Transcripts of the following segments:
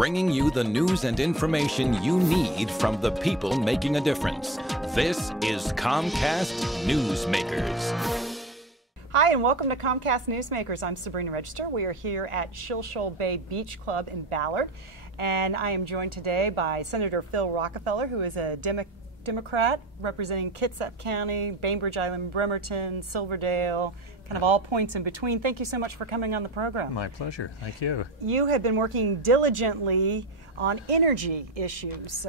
bringing you the news and information you need from the people making a difference. This is Comcast Newsmakers. Hi, and welcome to Comcast Newsmakers. I'm Sabrina. We are here at Shilshole Bay Beach Club in Ballard, and I am joined today by Senator Phil Rockefeller, who is a Democrat representing Kitsap County, Bainbridge Island, Bremerton, Silverdale, kind of all points in between. Thank you so much for coming on the program. My pleasure. Thank you. You have been working diligently on energy issues,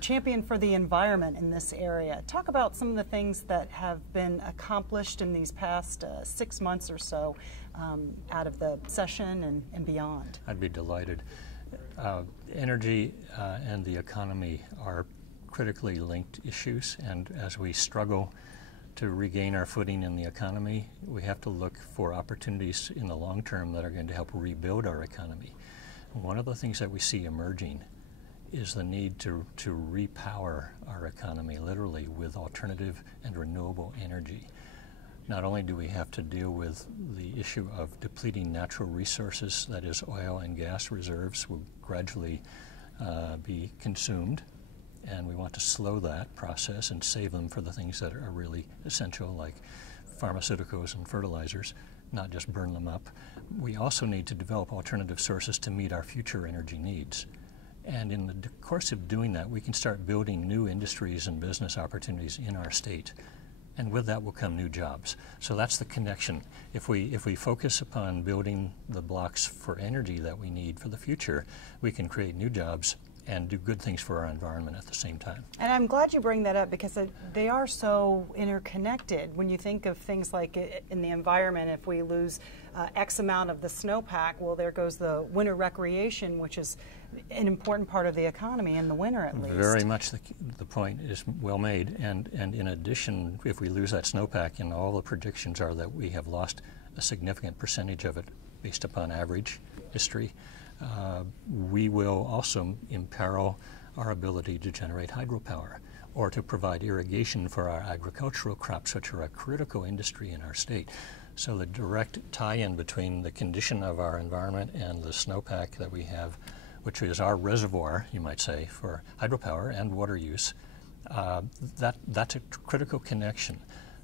champion for the environment in this area. Talk about some of the things that have been accomplished in these past 6 months or so out of the session and beyond. I'd be delighted. Energy and the economy are critically linked issues, and as we struggle to regain our footing in the economy, we have to look for opportunities in the long term that are going to help rebuild our economy. One of the things that we see emerging is the need to repower our economy, literally, with alternative and renewable energy. Not only do we have to deal with the issue of depleting natural resources, that is oil and gas reserves will gradually be consumed, and we want to slow that process and save them for the things that are really essential, like pharmaceuticals and fertilizers, not just burn them up. We also need to develop alternative sources to meet our future energy needs. And in the course of doing that, we can start building new industries and business opportunities in our state. And with that will come new jobs. So that's the connection. If we focus upon building the blocks for energy that we need for the future, we can create new jobs and do good things for our environment at the same time. And I'm glad you bring that up, because they are so interconnected. When you think of things like in the environment, if we lose X amount of the snowpack, well, there goes the winter recreation, which is an important part of the economy in the winter, at least. Very much the point is well made, and in addition, if we lose that snowpack, and all the predictions are that we have lost a significant percentage of it based upon average history, we will also imperil our ability to generate hydropower or to provide irrigation for our agricultural crops, which are a critical industry in our state. So the direct tie-in between the condition of our environment and the snowpack that we have, which is our reservoir, you might say, for hydropower and water use, that's a critical connection.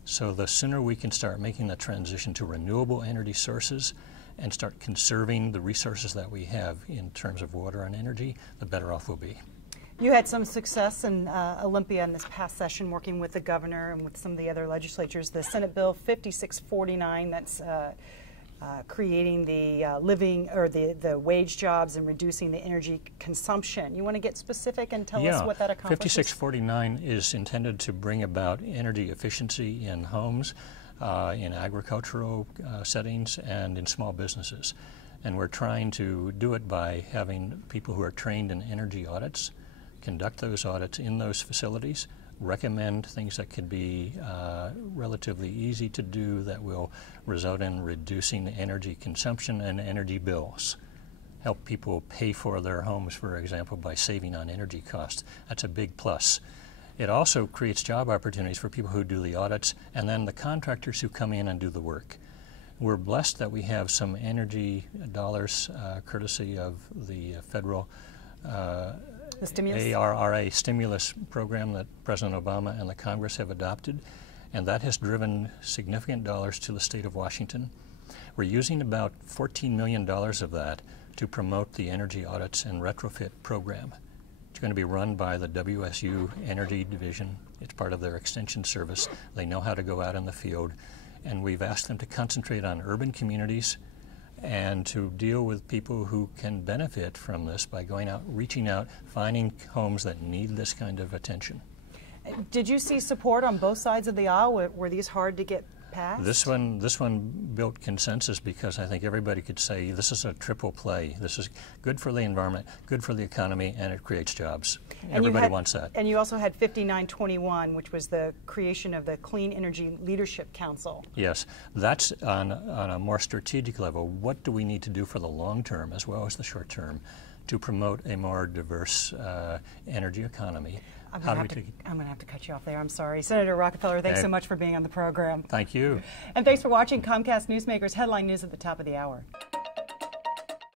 So the sooner we can start making the transition to renewable energy sources and start conserving the resources that we have in terms of water and energy, the better off we'll be. You had some success in Olympia in this past session, working with the governor and with some of the other legislatures. The Senate Bill 5649, that's creating the living or the wage jobs and reducing the energy consumption. You want to get specific and tell us what that accomplishes? 5649 is intended to bring about energy efficiency in homes, in agricultural settings, and in small businesses. And we're trying to do it by having people who are trained in energy audits conduct those audits in those facilities, recommend things that could be relatively easy to do that will result in reducing energy consumption and energy bills. Help people pay for their homes, for example, by saving on energy costs. That's a big plus. It also creates job opportunities for people who do the audits and then the contractors who come in and do the work. We're blessed that we have some energy dollars courtesy of the federal ARRA stimulus program that President Obama and the Congress have adopted, and that has driven significant dollars to the state of Washington. We're using about $14 million of that to promote the energy audits and retrofit program. It's going to be run by the WSU Energy Division. It's part of their extension service. They know how to go out in the field, and we've asked them to concentrate on urban communities and to deal with people who can benefit from this by going out, reaching out, finding homes that need this kind of attention. Did you see support on both sides of the aisle? Were these hard to get passed? This one built consensus because I think everybody could say this is a triple play. This is good for the environment, good for the economy, and it creates jobs. Everybody wants that. And you also had 5921, which was the creation of the Clean Energy Leadership Council. Yes, that's on a more strategic level. What do we need to do for the long term as well as the short term to promote a more diverse energy economy? I'm going to have to cut you off there. I'm sorry. Senator Rockefeller, thanks so much for being on the program. Thank you. And thanks for watching Comcast Newsmakers Headline News at the top of the hour.